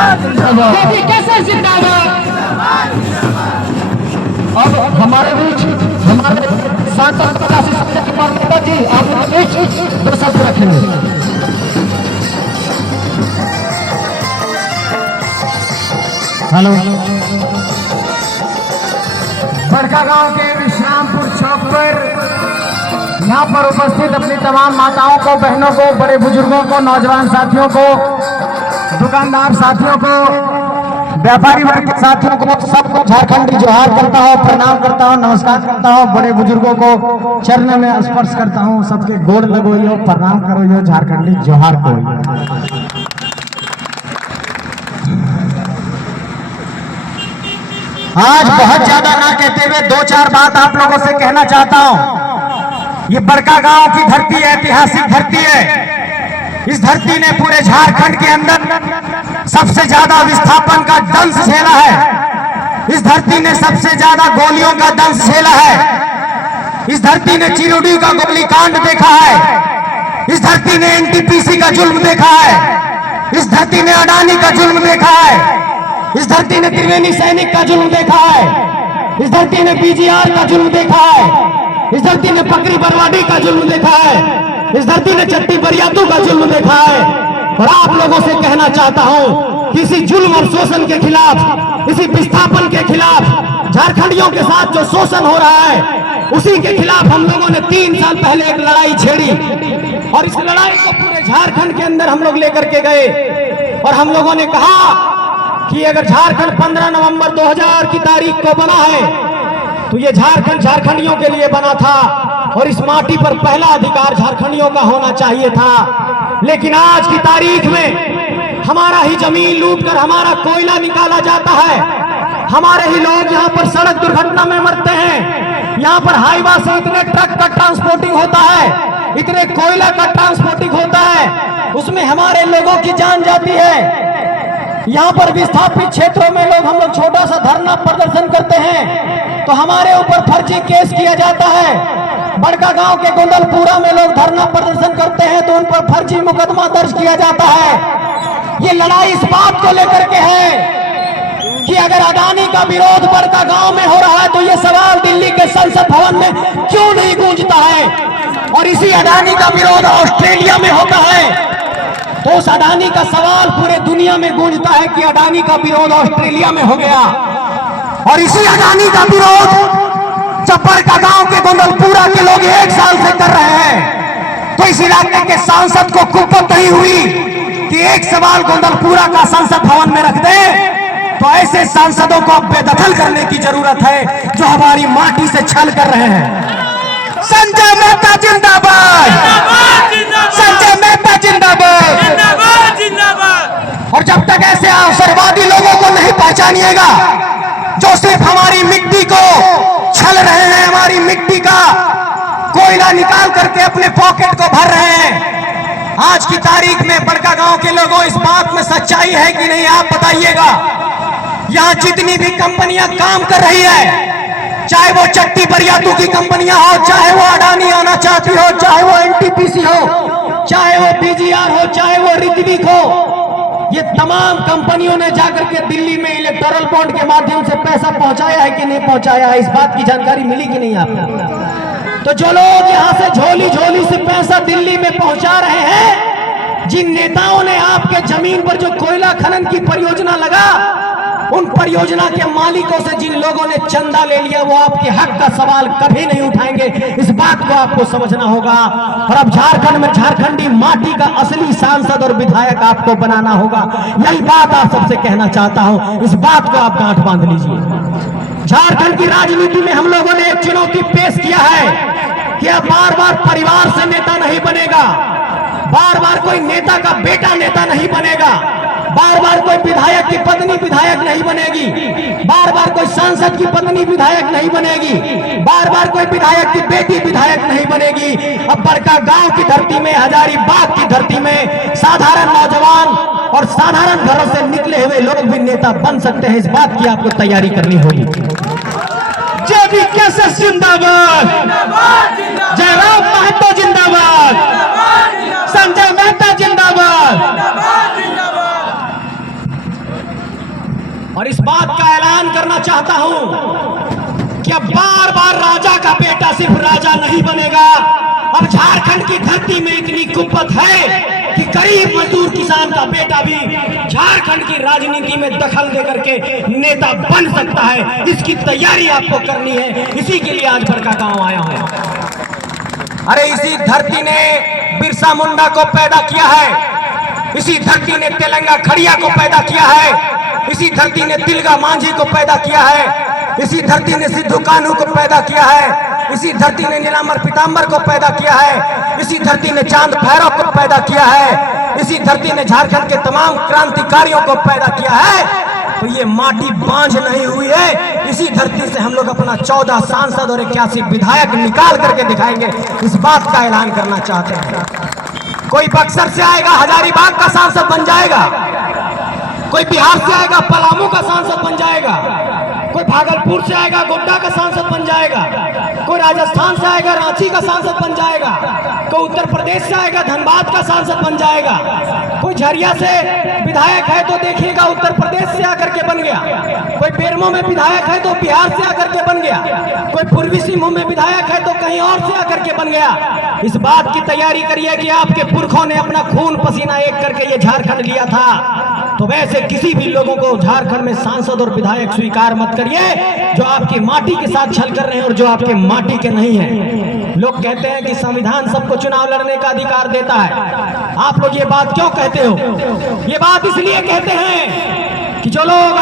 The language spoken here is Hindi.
JB केसर जिंदाबाद। अब हमारे बीच हमारे सांसद प्रकाशी संजय कुमार मेहता जी आप बीच दो शब्द रखेंगे। हेलो, बड़कागांव के विश्रामपुर चौक पर यहाँ पर उपस्थित अपनी तमाम माताओं को, बहनों को, बड़े बुजुर्गों को, नौजवान साथियों को, दुकानदार साथियों को, व्यापारी वर्ग के साथियों को, सबको झारखंडी जोहार करता हूँ, प्रणाम करता हूँ, नमस्कार करता हूँ। बड़े बुजुर्गों को चरण में स्पर्श करता हूँ। सबके गोड़ लगोइयो, प्रणाम करो, झारखंडी जोहार को। आज बहुत ज्यादा ना कहते हुए दो चार बात आप लोगों से कहना चाहता हूं। ये बड़कागांव की धरती है, ऐतिहासिक धरती है। इस धरती ने पूरे झारखंड के अंदर सबसे ज्यादा विस्थापन का दंश झेला है। इस धरती ने सबसे ज्यादा गोलियों का दंश झेला है। इस धरती ने चिरोडी का गोलीकांड देखा है। इस धरती ने एनटीपीसी का जुल्म देखा है। इस धरती ने अडानी का जुल्म देखा है। इस धरती ने त्रिवेणी सैनिक का जुल्म देखा है। इस धरती ने बीजीआर का जुल्म देखा है। इस धरती ने पकड़ी बरवाडी का जुल्म देखा है। इस धरती ने चट्टी बरियातू का जुल्म देखा है। और आप लोगों से कहना चाहता हूं कि इसी जुल्म और शोषण के खिलाफ, इसी विस्थापन के खिलाफ, झारखंडियों के साथ जो शोषण हो रहा है उसी के खिलाफ हम लोगों ने 3 साल पहले एक लड़ाई छेड़ी। और इस लड़ाई को पूरे झारखंड के अंदर हम लोग लेकर के गए और हम लोगों ने कहा कि अगर झारखंड 15 नवंबर 2000 की तारीख को बना है तो ये झारखंड झारखंडियों के लिए बना था और इस माटी पर पहला अधिकार झारखंडियों का होना चाहिए था। लेकिन आज की तारीख में हमारा ही जमीन लूटकर हमारा कोयला निकाला जाता है। हमारे ही लोग यहाँ पर सड़क दुर्घटना में मरते हैं। यहाँ पर हाईवा से इतने ट्रक का ट्रांसपोर्टिंग होता है, इतने कोयला का ट्रांसपोर्टिंग होता है, उसमें हमारे लोगों की जान जाती है। यहाँ पर विस्थापित क्षेत्रों में हम लोग छोटा सा धरना प्रदर्शन करते हैं तो हमारे ऊपर फर्जी केस किया जाता है। बड़कागांव के गोंदलपुरा में लोग धरना प्रदर्शन करते हैं तो उन पर फर्जी मुकदमा दर्ज किया जाता है। ये लड़ाई इस बात को लेकर के है कि अगर अडानी का विरोध बड़कागांव में हो रहा है तो ये सवाल दिल्ली के संसद भवन में क्यों नहीं गूंजता है। और इसी अडानी का विरोध ऑस्ट्रेलिया में होता है तो उस अडानी का सवाल पूरे दुनिया में गूंजता है कि अडानी का विरोध ऑस्ट्रेलिया में हो गया। और इसी अडानी का विरोध जब बड़कागांव के गोंदलपुरा के लोग 1 साल से कर रहे हैं तो इस इलाके के सांसद को कुपत नहीं हुई कि एक सवाल गोंदलपुरा का संसद भवन में रख दे। तो ऐसे सांसदों को अब बेदखल करने की जरूरत है जो हमारी माटी से छल कर रहे हैं। संजय मेहता जिंदाबाद, संजय मेहता जिंदाबाद। और जब तक ऐसे अवसरवादी लोगों को नहीं पहचानिएगा जो सिर्फ हमारी मिट्टी को छल रहे हैं, हमारी मिट्टी का कोयला निकाल करके अपने पॉकेट को भर रहे हैं। आज की तारीख में बड़कागांव के लोगों इस बात में सच्चाई है कि नहीं आप बताइएगा। यहाँ जितनी भी कंपनियां काम कर रही है, चाहे वो चट्टी बरियातू की कंपनियां हो, चाहे वो अडानी आना चाहती हो, चाहे वो एनटीपीसी हो, चाहे वो बीजीआर हो, चाहे वो ऋत्विक हो, ये तमाम कंपनियों ने जाकर के दिल्ली में इलेक्टोरल बॉन्ड के माध्यम से पैसा पहुंचाया है कि नहीं पहुंचाया है, इस बात की जानकारी मिली कि नहीं आपको। तो जो लोग यहाँ से झोली झोली से पैसा दिल्ली में पहुंचा रहे हैं, जिन नेताओं ने आपके जमीन पर जो कोयला खनन की परियोजना लगा, उन परियोजना के मालिकों से जिन लोगों ने चंदा ले लिया वो आपके हक का सवाल कभी नहीं उठाएंगे। इस बात को आपको समझना होगा। और अब झारखंड में झारखंडी माटी का असली सांसद और विधायक आपको बनाना होगा। यही बात आप सबसे कहना चाहता हूं, इस बात को आप गांठ बांध लीजिए। झारखंड की राजनीति में हम लोगों ने एक चुनौती पेश किया है कि अब बार बार परिवार से नेता नहीं बनेगा, बार बार कोई नेता का बेटा नेता नहीं बनेगा, बार बार कोई विधायक की पत्नी विधायक नहीं बनेगी, बार बार कोई सांसद की पत्नी विधायक नहीं बनेगी, बार बार कोई विधायक की बेटी विधायक नहीं बनेगी। अब बड़कागांव की धरती में, हजारीबाग की धरती में साधारण नौजवान और साधारण घरों से निकले हुए लोग भी नेता बन सकते हैं। इस बात की आपको तैयारी करनी होगी। JB केसर जिंदाबाद, जयराम महतो जिंदाबाद, संजय मेहता जिंदाबाद। हूं कि अब बार बार राजा का बेटा सिर्फ राजा नहीं बनेगा। अब झारखंड की धरती में इतनी कुप्पत है कि गरीब मजदूर किसान का बेटा भी झारखंड की राजनीति में दखल देकर के नेता बन सकता है। इसकी तैयारी आपको करनी है। इसी के लिए आज बड़का गांव आया हूं। अरे इसी धरती ने बिरसा मुंडा को पैदा किया है, इसी धरती ने तेलंगा खड़िया को पैदा किया है, इसी धरती ने तिलका मांझी को पैदा किया है, इसी धरती ने सिद्धू कान्हू को पैदा किया है, इसी धरती ने नीलांबर पीतांबर को पैदा किया है, इसी धरती ने चांद भैरव को पैदा किया है, इसी धरती ने झारखंड के तमाम क्रांतिकारियों को पैदा किया है। तो ये माटी बांझ नहीं हुई है। इसी धरती से हम लोग अपना 14 सांसद और 81 विधायक निकाल करके दिखाएंगे। इस बात का ऐलान करना चाहते हैं। कोई बक्सर से आएगा हजारीबाग का सांसद बन जाएगा, कोई बिहार से आएगा पलामू का सांसद बन जाएगा, कोई भागलपुर से आएगा गोड्डा का सांसद बन जाएगा, कोई राजस्थान से आएगा रांची का सांसद बन जाएगा, कोई उत्तर प्रदेश से आएगा धनबाद का सांसद बन जाएगा, कोई झरिया से विधायक है तो देखिएगा उत्तर प्रदेश से आकर के बन गया, कोई बेरमो में विधायक है तो बिहार से आकर के बन गया, कोई पूर्वी सिंहभूम में विधायक है तो कहीं और से आकर के बन गया। इस बात की तैयारी करिए कि आपके पुरखों ने अपना खून पसीना एक करके ये झारखंड लिया था। तो वैसे किसी भी लोगों को झारखंड में सांसद और विधायक स्वीकार मत करिए जो आपकी माटी के साथ छल कर रहे हैं और जो आपके माटी के नहीं है। लोग कहते हैं कि संविधान सबको चुनाव लड़ने का अधिकार देता है। आप लोग ये बात क्यों कहते हो? ये बात इसलिए कहते हैं कि जो लोग